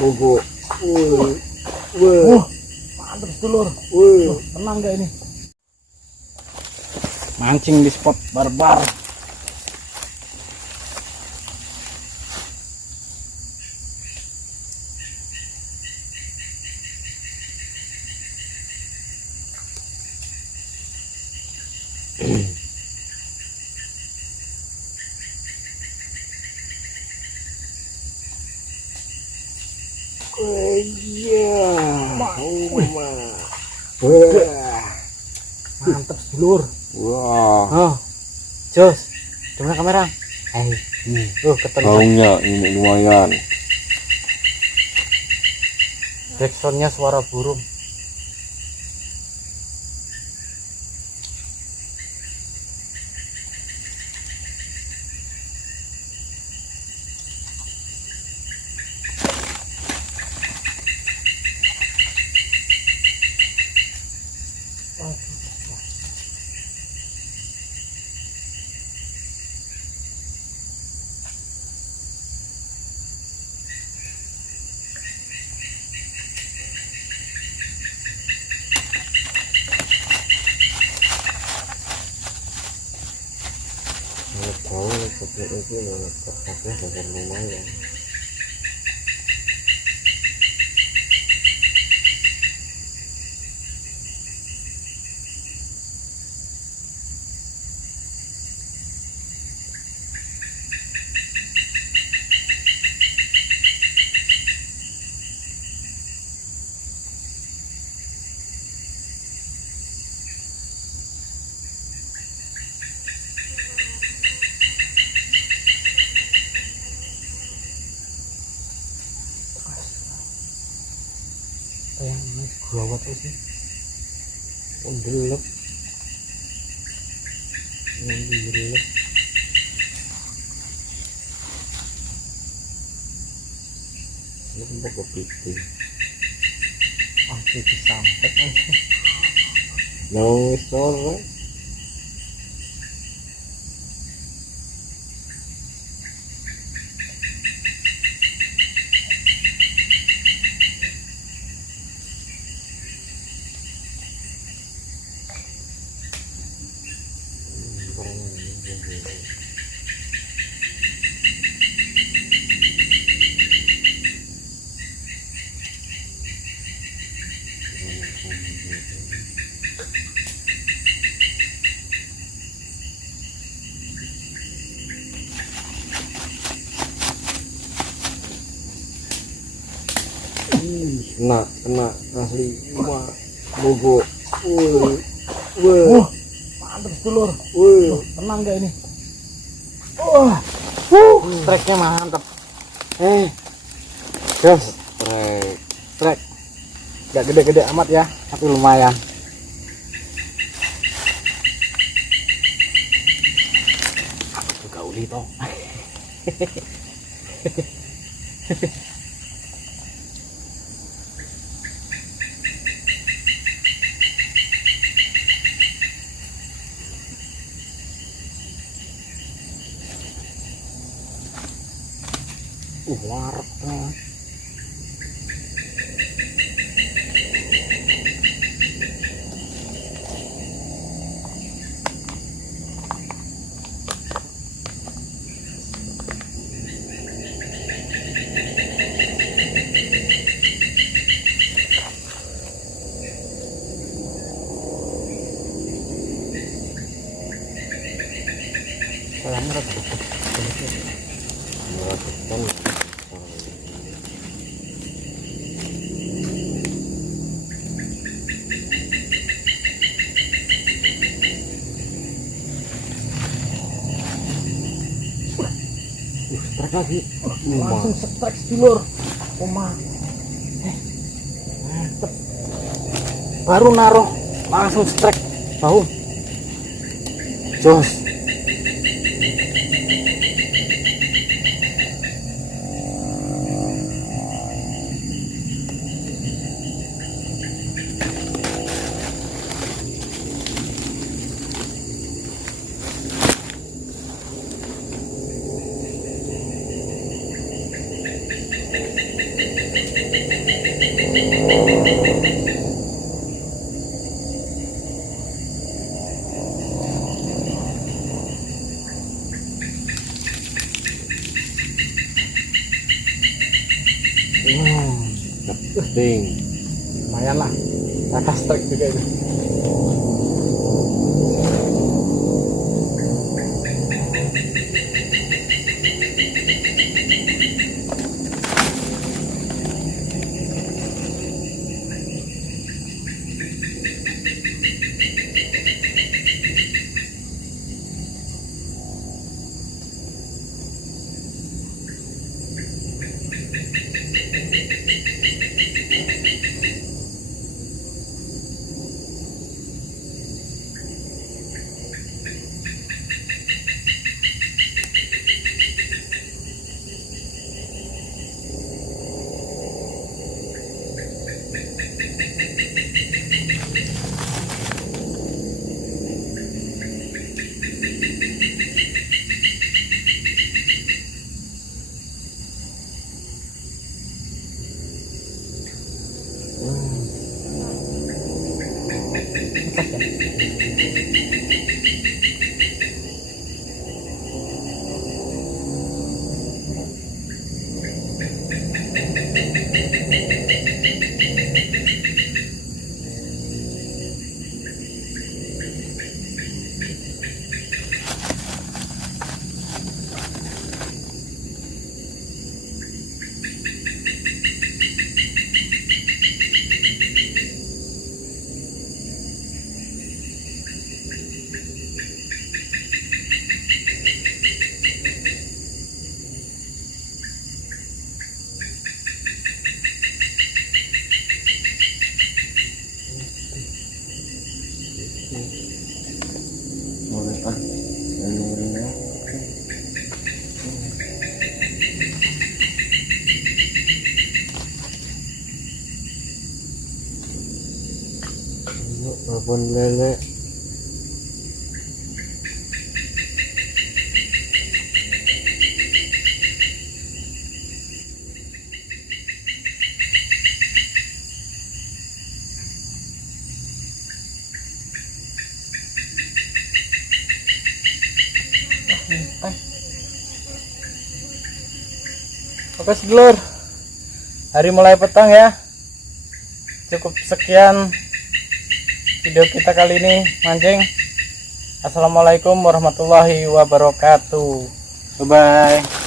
bogo. Wih, Mantap sedulur. Tenang gak ini? Mancing di spot barbar. iya. Mantap sedulur. Wah. Oh, jos. Coba kamera. Ini. Ketemu. Baunya ini lumayan. Backsoundnya suara burung. Tahu seperti itu terpakai dengan lumayan. Yang gawat sih. Delep. Delep. Lembek kepiting. Itu sampai. No, sore. Kena asli mah bogo. Mantap sedulur. Tenang gak ini? Strike-nya mantap. Gas. Strike. Gak gede-gede amat ya, tapi lumayan. Aku juga uli toh. Waraknya. Sayangnya rada strike lagi. Langsung strike sedulur. Mantep. Baru naruh langsung strike bau. Jos. Ding. Lumayan lah, atas strike juga itu. Babon lele. Oke sedulur, hari mulai petang ya. Cukup sekian video kita kali ini mancing. Assalamualaikum warahmatullahi wabarakatuh. Bye bye.